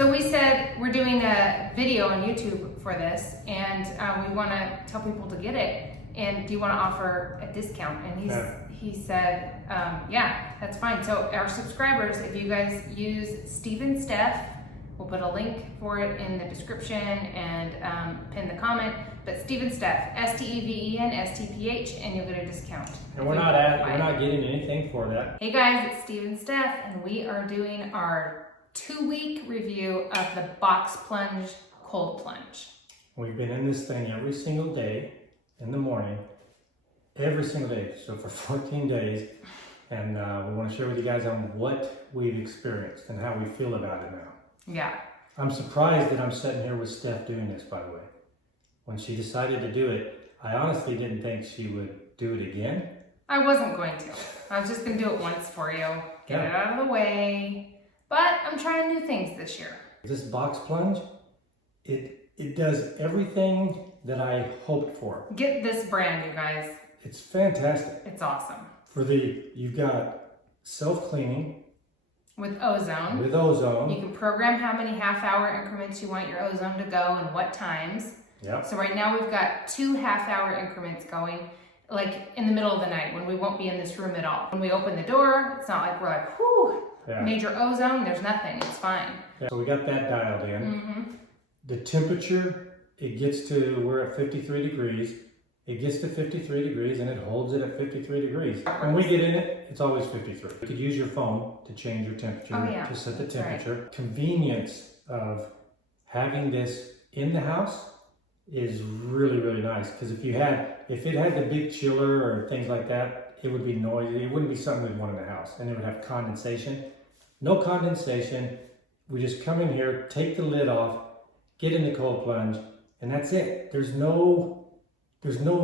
So we said we're doing a video on YouTube for this, and we want to tell people to get it. And do you want to offer a discount? And he said, yeah, that's fine. So our subscribers, if you guys use StevenSteph, we'll put a link for it in the description and pin the comment. But StevenSteph, StevenSteph, and you'll get a discount. And we're not getting anything for that. Hey guys, it's StevenSteph, and we are doing our 2-week review of the BoxPlunge Cold Plunge. We've been in this thing every single day in the morning, every single day, so for 14 days, and we want to share with you guys on what we've experienced and how we feel about it now. Yeah. I'm surprised that I'm sitting here with Steph doing this, by the way. When she decided to do it, I honestly didn't think she would do it again. I wasn't going to. I was just going to do it once for you, get it out of the way, but I'm trying new things this year. This BoxPlunge, it does everything that I hoped for. Get this brand, you guys. It's fantastic. It's awesome. You've got self-cleaning. With ozone. With ozone. You can program how many half-hour increments you want your ozone to go and what times. Yep. So right now we've got 2 half-hour increments going, like in the middle of the night when we won't be in this room at all. When we open the door, it's not like we're like, whew, major ozone, there's nothing, it's fine. Yeah. So we got that dialed in. Mm-hmm. The temperature, we're at 53 degrees. It gets to 53 degrees and it holds it at 53 degrees. When we get in it, it's always 53. You could use your phone to change your temperature, to set the temperature. Right. Convenience of having this in the house is really, really nice. Because if it had the big chiller or things like that, it would be noisy. It wouldn't be something we'd want in the house. And it would have condensation. No condensation. We just come in here, take the lid off, get in the cold plunge, and that's it. There's no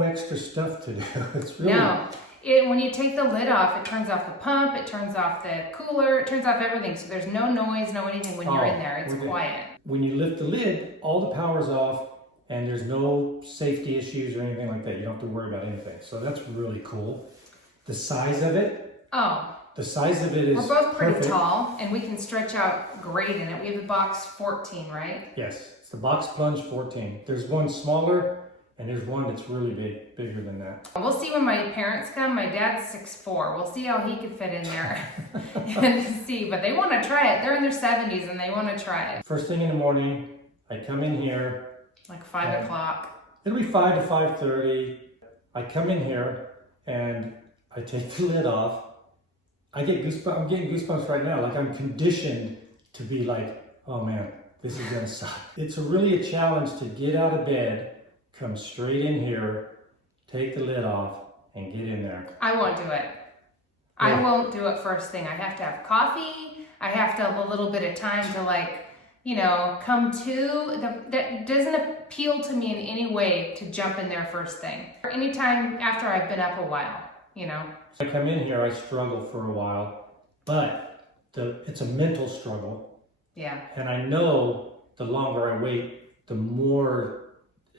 extra stuff to do. It's really... No. When you take the lid off, it turns off the pump, it turns off the cooler, it turns off everything. So there's no noise, no anything when you're in there. It's quiet. When you lift the lid, all the power's off and there's no safety issues or anything like that. You don't have to worry about anything. So that's really cool. The size of it. The size of it is We're both pretty perfect. tall and we can stretch out great in it. We have the box 14, right? Yes, it's the BoxPlunge 14. There's one smaller and there's one that's really bigger than that. We'll see when my parents come. My dad's 6'4". We'll see how he can fit in there and see. But they want to try it. They're in their 70s and they want to try it. First thing in the morning, I come in here. Like 5 o'clock. It'll be 5 to 5:30. I come in here and I take the lid off. I'm getting goosebumps right now. Like I'm conditioned to be like, oh man, this is gonna suck. It's really a challenge to get out of bed, come straight in here, take the lid off, and get in there. I won't do it. Yeah. I won't do it first thing. I have to have coffee. I have to have a little bit of time to come to. That doesn't appeal to me in any way to jump in there first thing. Or anytime after I've been up a while, I come in here, I struggle for a while, but it's a mental struggle. Yeah. And I know the longer I wait, the more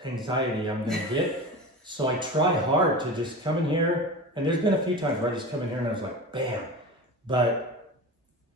anxiety I'm gonna get. So I try hard to just come in here, and there's been a few times where I just come in here and I was like, bam. But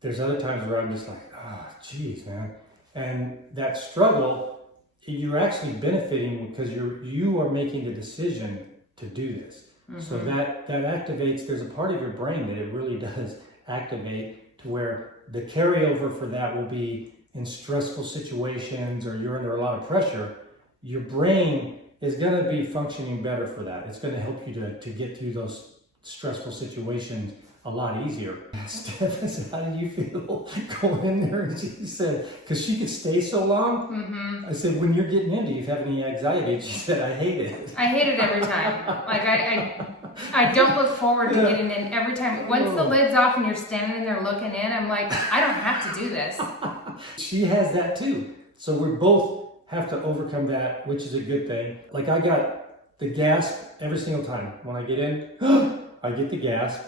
there's other times where I'm just like, oh, geez, man. And that struggle, you're actually benefiting because you are making the decision to do this. Mm-hmm. So that activates, there's a part of your brain that it really does activate to where the carryover for that will be in stressful situations or you're under a lot of pressure. Your brain is going to be functioning better for that. It's going to help you to get through those stressful situations a lot easier. Steph, I said, how did you feel going in there? And she said, because she could stay so long. Mm-hmm. I said, when you're getting in, do you have any anxiety? She said, I hate it. I hate it every time. Like I don't look forward to getting in every time. Once the lid's off and you're standing in there looking in, I'm like, I don't have to do this. She has that too. So we both have to overcome that, which is a good thing. Like I got the gasp every single time. When I get in, I get the gasp.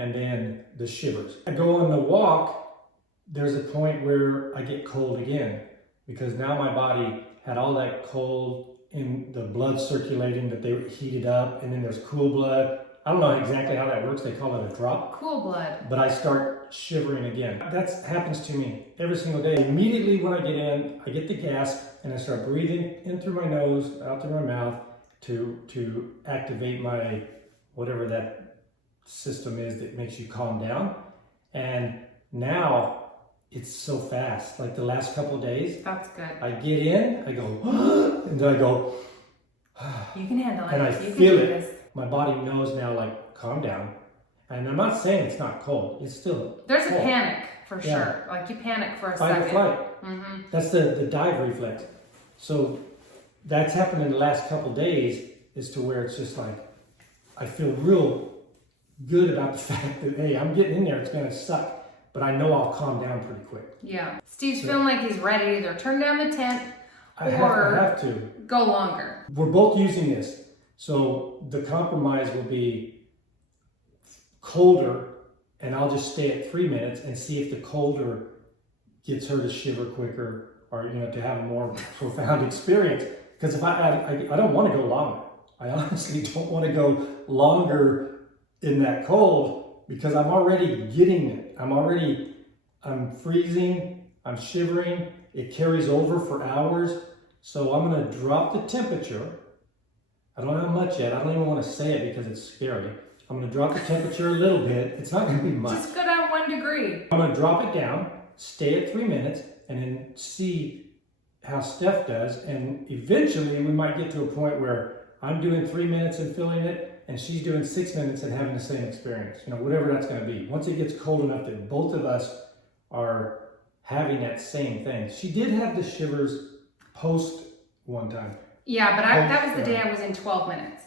And then the shivers. I go on the walk, there's a point where I get cold again because now my body had all that cold in the blood circulating that they heated up, and then there's cool blood. I don't know exactly how that works. They call it a drop. Cool blood. But I start shivering again. That happens to me every single day. Immediately when I get in, I get the gas and I start breathing in through my nose, out through my mouth to activate my, whatever that system is that makes you calm down. And now it's so fast. Like the last couple of days, That's good. I get in, I go, and then I go, you can handle it. and I You can feel do it. this. My body knows now, like, calm down. And I'm not saying it's not cold. It's still There's cold. a panic for Yeah. sure. Like you panic for a Fight or second. flight. Mm-hmm. That's the dive reflex. So that's happened in the last couple days, is to where it's just like, I feel real good about the fact that, hey, I'm getting in there, it's gonna suck, but I know I'll calm down pretty quick. Yeah. Steve's feeling like he's ready to either turn down the tent I or have to. go longer. We're both using this. So the compromise will be colder, and I'll just stay at 3 minutes and see if the colder gets her to shiver quicker, or to have a more profound experience. Because if I don't want to go longer. I honestly don't want to go longer in that cold, because I'm already getting it. I'm freezing, I'm shivering, it carries over for hours. So I'm gonna drop the temperature. I don't know how much yet, I don't even want to say it because it's scary. I'm gonna drop the temperature a little bit. It's not gonna be much. Just go down 1 degree. I'm gonna drop it down, stay at 3 minutes, and then see how Steph does. And eventually we might get to a point where I'm doing 3 minutes and feeling it, and she's doing 6 minutes and having the same experience. Whatever that's gonna be. Once it gets cold enough that both of us are having that same thing. She did have the shivers post one time. Yeah, but that was the day I was in 12 minutes.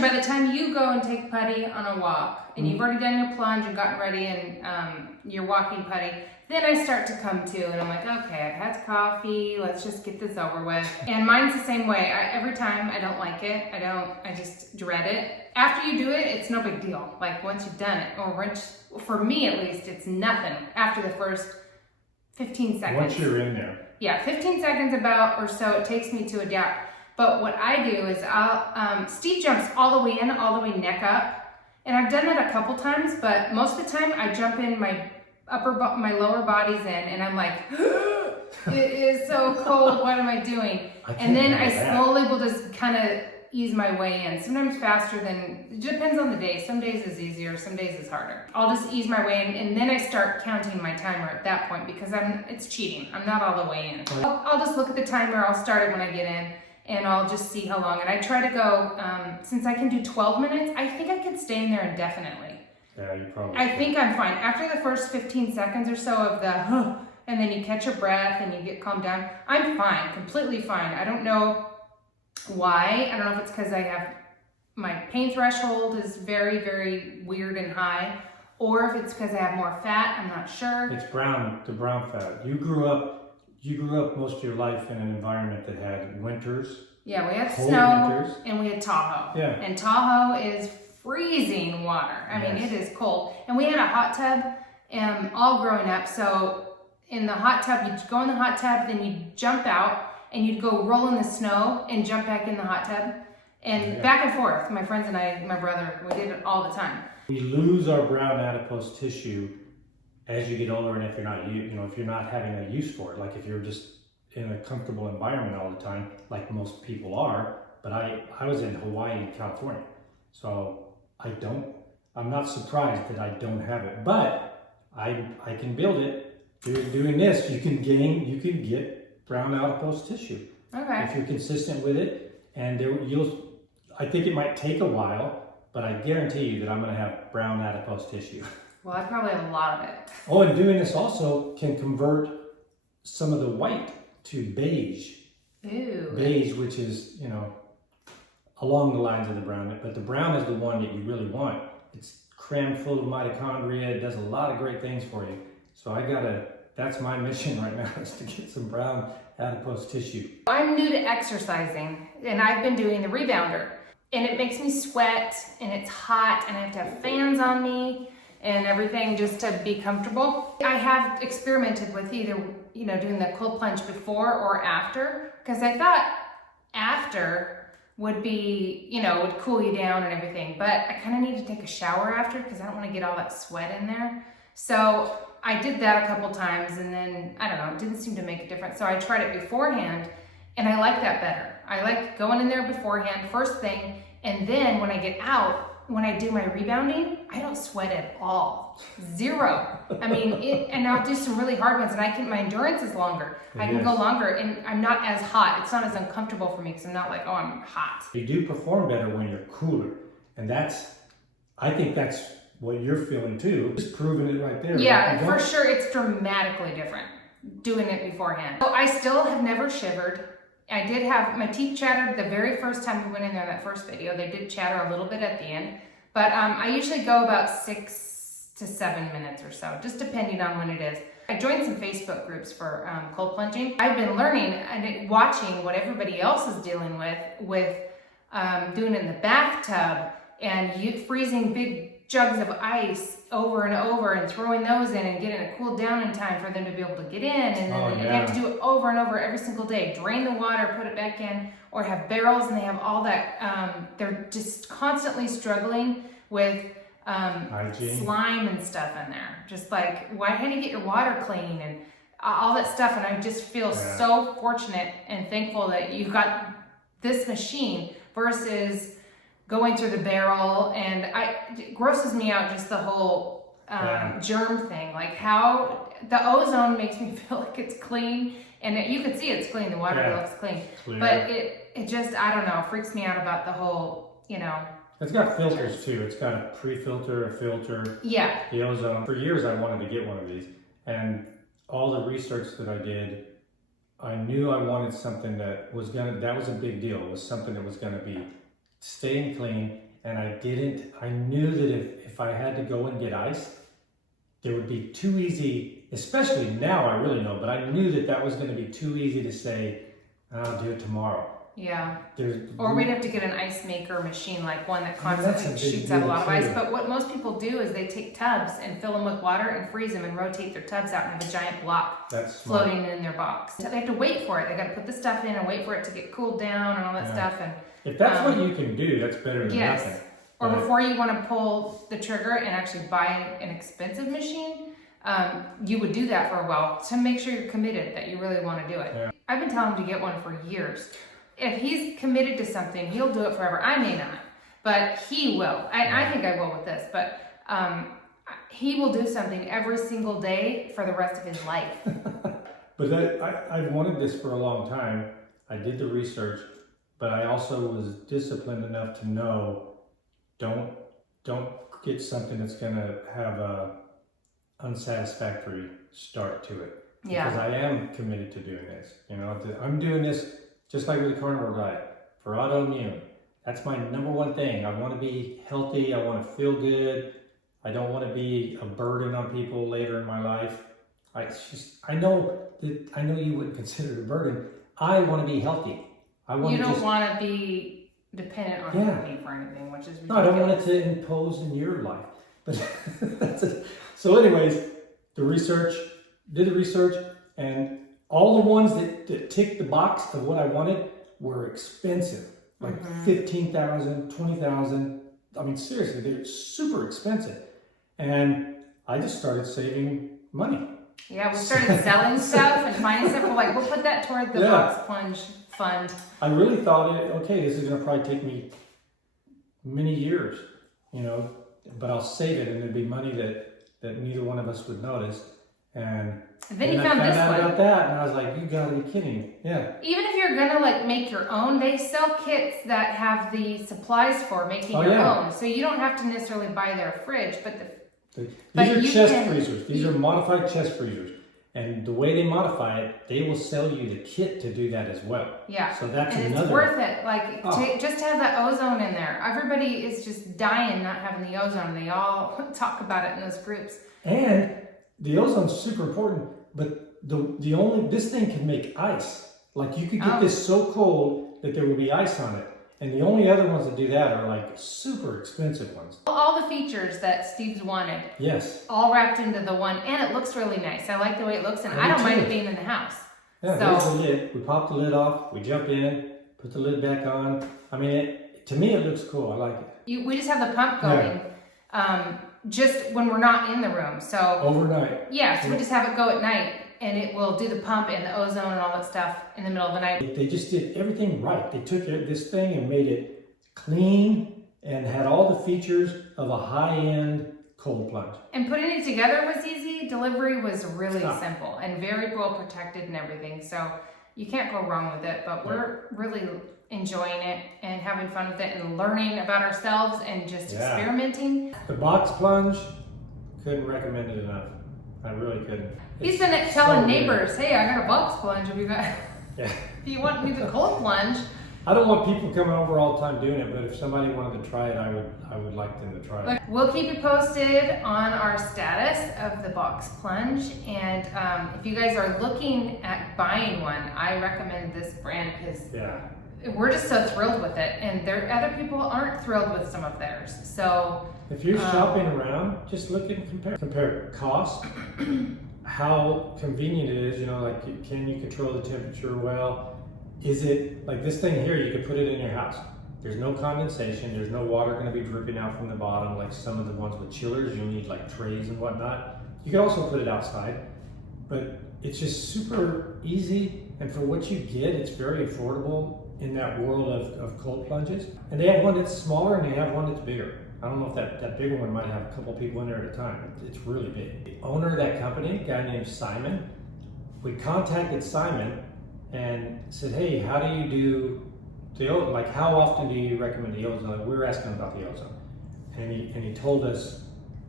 By the time you go and take putty on a walk, and you've already done your plunge and gotten ready and you're walking putty, then I start to come to, and I'm like, okay, I've had coffee, let's just get this over with. And mine's the same way. Every time I don't like it, I just dread it. After you do it, it's no big deal. Like once you've done it, or for me at least, it's nothing after the first 15 seconds. Once you're in there. Yeah, 15 seconds about or so it takes me to adapt. But what I do is Steve jumps all the way in, all the way neck up. And I've done that a couple times, but most of the time I jump in, my lower body's in, and I'm like, it is so cold, what am I doing? And then I slowly will just kind of ease my way in. Sometimes faster than, it depends on the day. Some days is easier, some days is harder. I'll just ease my way in, and then I start counting my timer at that point, because it's cheating. I'm not all the way in. I'll just look at the timer, I'll start it when I get in, and I'll just see how long. And I try to go, since I can do 12 minutes, I think I can stay in there indefinitely. Yeah, you probably I think I'm fine. After the first 15 seconds or so of the, and then you catch your breath and you get calmed down, I'm fine, completely fine. I don't know why. I don't know if it's because my pain threshold is very, very weird and high, or if it's because I have more fat, I'm not sure. It's the brown fat. You grew up most of your life in an environment that had winters. Yeah, we had cold snow winters. And we had Tahoe. Yeah. And Tahoe is freezing water. I mean, it is cold. And we had a hot tub all growing up. So in the hot tub, you'd go in the hot tub, then you'd jump out and you'd go roll in the snow and jump back in the hot tub. And back and forth. My friends and I, my brother, we did it all the time. We lose our brown adipose tissue as you get older, and if you're not, if you're not having a use for it, like if you're just in a comfortable environment all the time, like most people are. But I was in Hawaii and California, so I'm not surprised that I don't have it, but I can build it. Doing this, you can get brown adipose tissue. Okay. If you're consistent with it, and I think it might take a while, but I guarantee you that I'm going to have brown adipose tissue. Well, I probably have a lot of it. Oh, and doing this also can convert some of the white to beige. Ooh. Beige, which is, along the lines of the brown, but the brown is the one that you really want. It's crammed full of mitochondria. It does a lot of great things for you. So that's my mission right now, is to get some brown adipose tissue. I'm new to exercising, and I've been doing the rebounder, and it makes me sweat, and it's hot, and I have to have fans on me and everything just to be comfortable. I have experimented with either, doing the cold plunge before or after, because I thought after would be, you know, would cool you down and everything. But I kind of need to take a shower after because I don't want to get all that sweat in there. So I did that a couple times and then, I don't know, it didn't seem to make a difference. So I tried it beforehand and I like that better. I like going in there beforehand, first thing, and then when I get out, when I do my rebounding, I don't sweat at all. Zero. I mean, and I'll do some really hard ones and my endurance is longer. I can go longer and I'm not as hot. It's not as uncomfortable for me because I'm not like, oh, I'm hot. You do perform better when you're cooler. And I think that's what you're feeling too. Just proving it right there. Yeah, for sure. It's dramatically different doing it beforehand. So I still have never shivered. I did have, my teeth chattered the very first time we went in there, that first video. They did chatter a little bit at the end. But I usually go about 6 to 7 minutes or so, just depending on when it is. I joined some Facebook groups for cold plunging. I've been learning and watching what everybody else is dealing with doing it in the bathtub and freezing big jugs of ice over and over and throwing those in and getting it cooled down in time for them to be able to get in, and then they have to do it over and over every single day. Drain the water, put it back in, or have barrels, and they have all that. They're just constantly struggling with slime and stuff in there. Just like, why can't you get your water clean and all that stuff? And I just feel so fortunate and thankful that you got this machine versus going through the barrel. And it grosses me out, just the whole germ thing. Like how the ozone makes me feel like it's clean, and you can see it's clean. The water looks clean, but it just, I don't know, freaks me out about the whole, you know. It's got filters too. It's got a pre-filter, a filter. Yeah. The ozone. For years I wanted to get one of these, and all the research that I did, I knew I wanted something that was a big deal. It was something that was gonna be staying clean, and I knew that if I had to go and get ice, it would be too easy, especially now I really know, but I knew that was gonna be too easy to say, I'll do it tomorrow. Yeah. Or we'd have to get an ice maker machine, like one that constantly shoots out a lot of ice. But what most people do is they take tubs and fill them with water and freeze them and rotate their tubs out and have a giant block floating in their box. So they have to wait for it. They got to put the stuff in and wait for it to get cooled down and all that stuff. And if that's what you can do, that's better than nothing. Or before you want to pull the trigger and actually buy an expensive machine, you would do that for a while to make sure you're committed, that you really want to do it. Yeah. I've been telling him to get one for years. If he's committed to something, he'll do it forever. I may not, but he will. I think I will with this, but he will do something every single day for the rest of his life. But I've wanted this for a long time. I did the research, but I also was disciplined enough to know, don't get something that's gonna have a unsatisfactory start to it. Because I am committed to doing this. You know, I'm doing this just like with the carnivore diet for autoimmune. That's my number one thing. I want to be healthy. I want to feel good. I don't want to be a burden on people later in my life. I know you wouldn't consider it a burden. I want to be healthy. You don't want to be dependent on me for anything, which is ridiculous. No, I don't want it to impose in your life. But that's it. So anyways, did the research, and all the ones that ticked the box of what I wanted were expensive. Like $15,000, $20,000. I mean, seriously, they're super expensive. And I just started saving money. Yeah, we started selling stuff and finding stuff. We're like, we'll put that toward the BoxPlunge fund. I really thought, this is going to probably take me many years, you know, but I'll save it, and it'd be money that neither one of us would notice. And then you found this one. I found out about that, and I was like, you gotta be kidding. Yeah. Even if you're gonna like make your own, they sell kits that have the supplies for making your own. So you don't have to necessarily buy their fridge, these are chest freezers. These are modified chest freezers. And the way they modify it, they will sell you the kit to do that as well. Yeah. So that's another. It's worth it. Like just to have that ozone in there. Everybody is just dying not having the ozone. They all talk about it in those groups. And the ozone's super important, but this thing can make ice. Like you could get this so cold that there will be ice on it. And the only other ones that do that are like super expensive ones. All the features that Steve's wanted. Yes. All wrapped into the one, and it looks really nice. I like the way it looks, and I don't mind it being in the house. Yeah, there's the lid. We pop the lid off, we jump in, put the lid back on. I mean, to me it looks cool. I like it. We just have the pump going just when we're not in the room. So overnight. Yeah, so we just have it go at night, and it will do the pump and the ozone and all that stuff in the middle of the night. They just did everything right. They took this thing and made it clean and had all the features of a high-end cold plunge. And putting it together was easy. Delivery was really simple and very well protected and everything. So you can't go wrong with it, but we're really enjoying it and having fun with it and learning about ourselves and just experimenting. The BoxPlunge, couldn't recommend it enough. I really couldn't. He's been telling neighbors, hey, I got a BoxPlunge. Have you got, if you want me to cold plunge. I don't want people coming over all the time doing it, but if somebody wanted to try it, I would like them to try it. We'll keep you posted on our status of the BoxPlunge, and if you guys are looking at buying one, I recommend this brand because we're just so thrilled with it, and other people aren't thrilled with some of theirs. So if you're shopping around, just look and compare cost, how convenient it is. You know, like can you control the temperature well? Is it like this thing here? You could put it in your house. There's no condensation. There's no water going to be dripping out from the bottom like some of the ones with chillers. You'll need like trays and whatnot. You can also put it outside, but it's just super easy. And for what you get, it's very affordable in that world of cold plunges. And they have one that's smaller and they have one that's bigger. I don't know if that bigger one might have a couple people in there at a time. It's really big. The owner of that company, a guy named Simon, we contacted Simon and said, hey, how do you do the ozone? Like, how often do you recommend the ozone? Like, we were asking about the ozone. And he told us,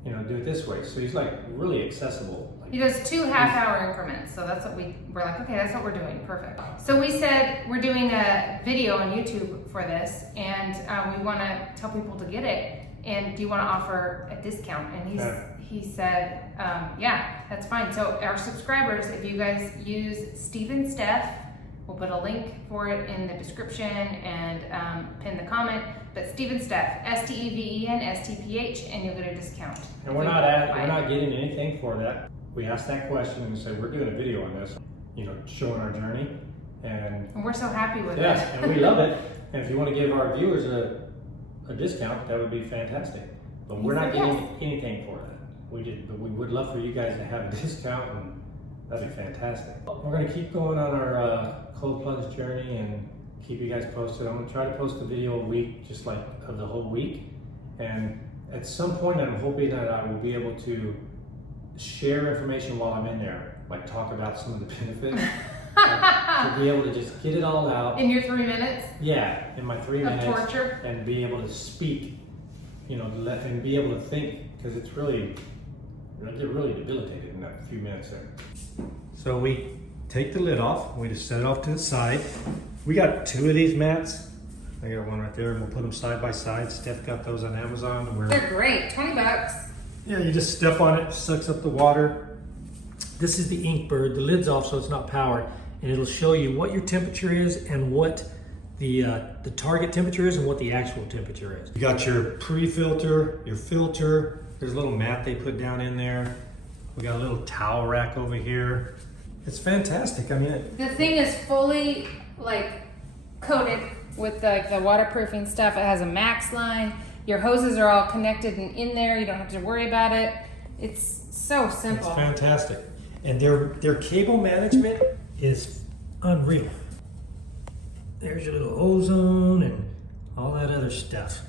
you know, do it this way. So he's like really accessible. He does 2 half-hour increments. So that's what we're like, okay, that's what we're doing. Perfect. So we said we're doing a video on YouTube for this, and we want to tell people to get it. And do you want to offer a discount? And he said, yeah, that's fine. So our subscribers, if you guys use StevenSteph, we'll put a link for it in the description and pin the comment. But StevenSteph, StevenSteph, and you'll get a discount. And we're not getting anything for that. We asked that question and said we're doing a video on this, you know, showing our journey, and we're so happy with it. Yes, and we love it. And if you want to give our viewers a discount, that would be fantastic. But we're not getting anything for that. But we would love for you guys to have a discount, and that'd be fantastic. We're going to keep going on our cold plunge journey and keep you guys posted. I'm going to try to post a video a week, just like of the whole week. And at some point, I'm hoping that I will be able to share information while I'm in there, like talk about some of the benefits. To be able to just get it all out. In your 3 minutes? Yeah, in my 3 minutes. Of torture? And be able to speak, you know, and be able to think, because it's really, I get really debilitated in that few minutes there. So we take the lid off, we just set it off to the side. We got 2 of these mats. I got one right there, and we'll put them side by side. Steph got those on Amazon. They're great, 20 bucks. Yeah, you just step on it, sucks up the water. This is the Inkbird. The lid's off so it's not powered, and it'll show you what your temperature is and what the target temperature is and what the actual temperature is. You got your pre-filter, your filter. There's a little mat they put down in there. We got a little towel rack over here. It's fantastic. I mean, the thing is fully like coated with the waterproofing stuff. It has a max line. Your hoses are all connected and in there. You don't have to worry about it. It's so simple. It's fantastic. And their cable management is unreal. There's your little ozone and all that other stuff.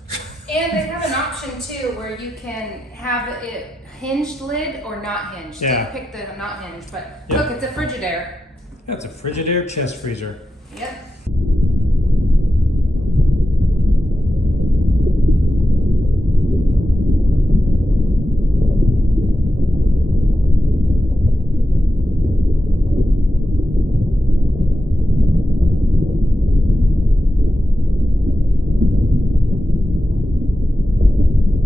And they have an option too where you can have it hinged lid or not hinged. Yeah. Don't pick the not hinged, but look, it's a Frigidaire. That's a Frigidaire chest freezer. Yep.